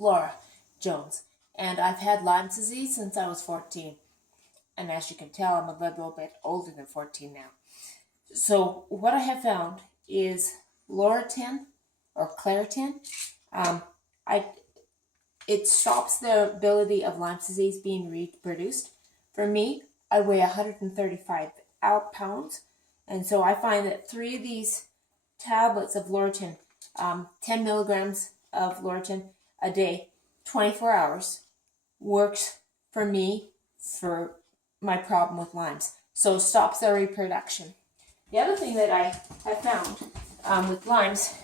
Laura Jones, and I've had Lyme disease since I was 14. And as you can tell, I'm a little bit older than 14 now. So what I have found is Loratadine or Claratine. It stops the ability of Lyme disease being reproduced. For me, I weigh 135 pounds, and so I find that 3 of these tablets of Loratadine, 10 milligrams of Loratadine a day, 24 hours, works for me for my problem with Lyme's. So it stops their reproduction. The other thing that I have found with Lyme's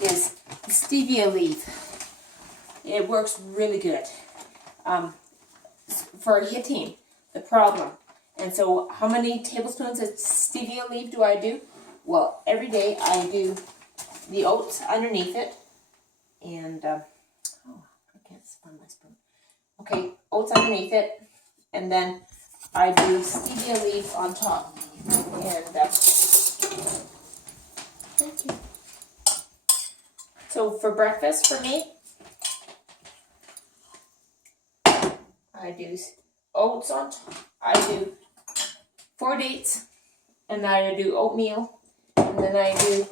is stevia leaf. It works really good for hitting the problem. And so how many tablespoons of stevia leaf do I do? Well, every day I do the oats underneath it. And, I can't find my spoon. Okay, oats underneath it. And then I do stevia leaf on top. And, thank you. So for breakfast for me, I do oats on top. I do 4 dates, and I do oatmeal, and then I do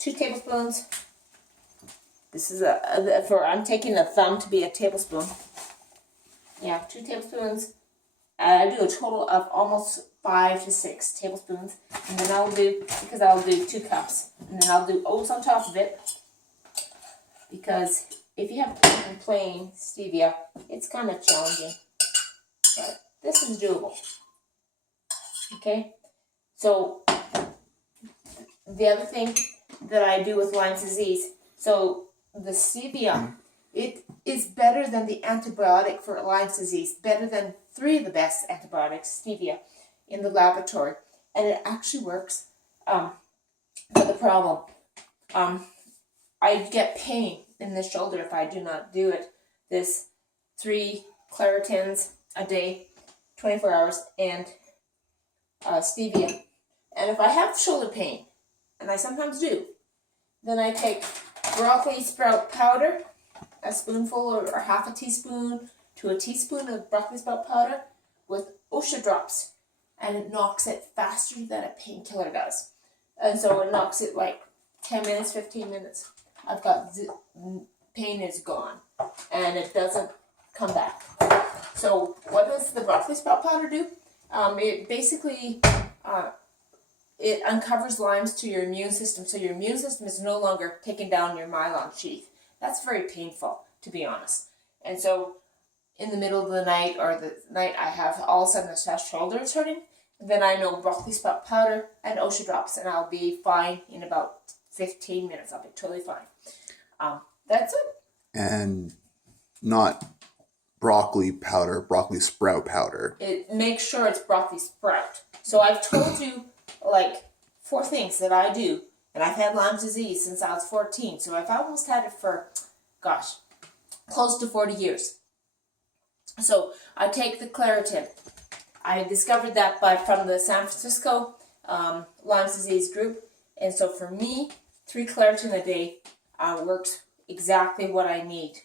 2 tablespoons. This is I'm taking a thumb to be a tablespoon. Yeah, 2 tablespoons. I do a total of almost 5 to 6 tablespoons, and then I'll do 2 cups, and then I'll do oats on top of it, because if you have plain stevia, it's kind of challenging, but this is doable. Okay, so the other thing that I do with Lyme disease, so the stevia, it is better than the antibiotic for Lyme disease, better than 3 of the best antibiotics, stevia, in the laboratory, and it actually works for the problem. I get pain in the shoulder if I do not do it. This 3 Claratines a day, 24 hours, and stevia. And if I have shoulder pain, and I sometimes do, then I take broccoli sprout powder, a spoonful or half a teaspoon to a teaspoon of broccoli sprout powder with Osha drops, and it knocks it faster than a painkiller does. And so it knocks it like 10 minutes, 15 minutes. I've got pain is gone, and it doesn't come back. So what does the broccoli sprout powder do? It basically it uncovers Lyme's to your immune system, so your immune system is no longer taking down your myelin sheath. That's very painful, to be honest. And so in the middle of the night or the night I have all of a sudden the shoulder is hurting, then I know broccoli sprout powder and Osha drops, and I'll be fine in about 15 minutes. I'll be totally fine. That's it. And not broccoli powder, broccoli sprout powder. It makes sure it's broccoli sprout. So I've told you like 4 things that I do, and I've had Lyme disease since I was 14. So I've almost had it for, gosh, close to 40 years. So I take the Claratine. I discovered that from the San Francisco Lyme disease group, and so for me, 3 Claratine a day works exactly what I need,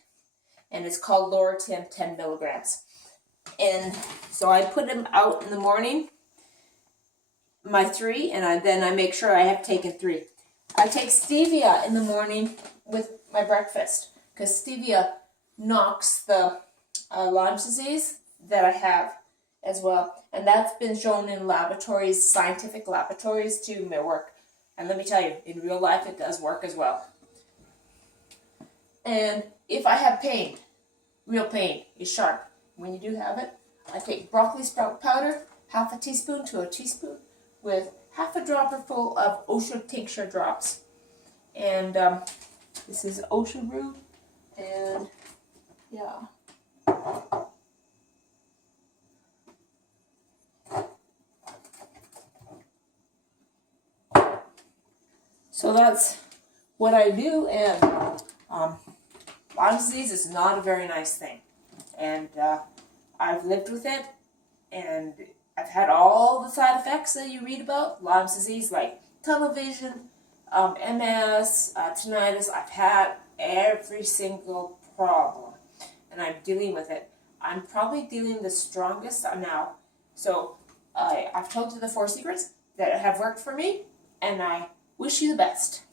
and it's called Loratadine 10 milligrams. And so I put them out in the morning, my 3, and then I make sure I have taken 3. I take stevia in the morning with my breakfast, because stevia knocks the Lyme disease that I have as well, and that's been shown in laboratories, scientific laboratories, to work. And let me tell you, in real life, it does work as well. And if I have pain, real pain is sharp. When you do have it, I take broccoli sprout powder, half a teaspoon to a teaspoon, with half a dropper full of Osha tincture drops. And this is Osha brew, and yeah. So that's what I do, and Lyme disease is not a very nice thing, and I've lived with it, and I've had all the side effects that you read about Lyme disease, like tunnel vision, MS, tinnitus. I've had every single problem, and I'm dealing with it. I'm probably dealing the strongest now. So I've told you the 4 secrets that have worked for me, and I wish you the best.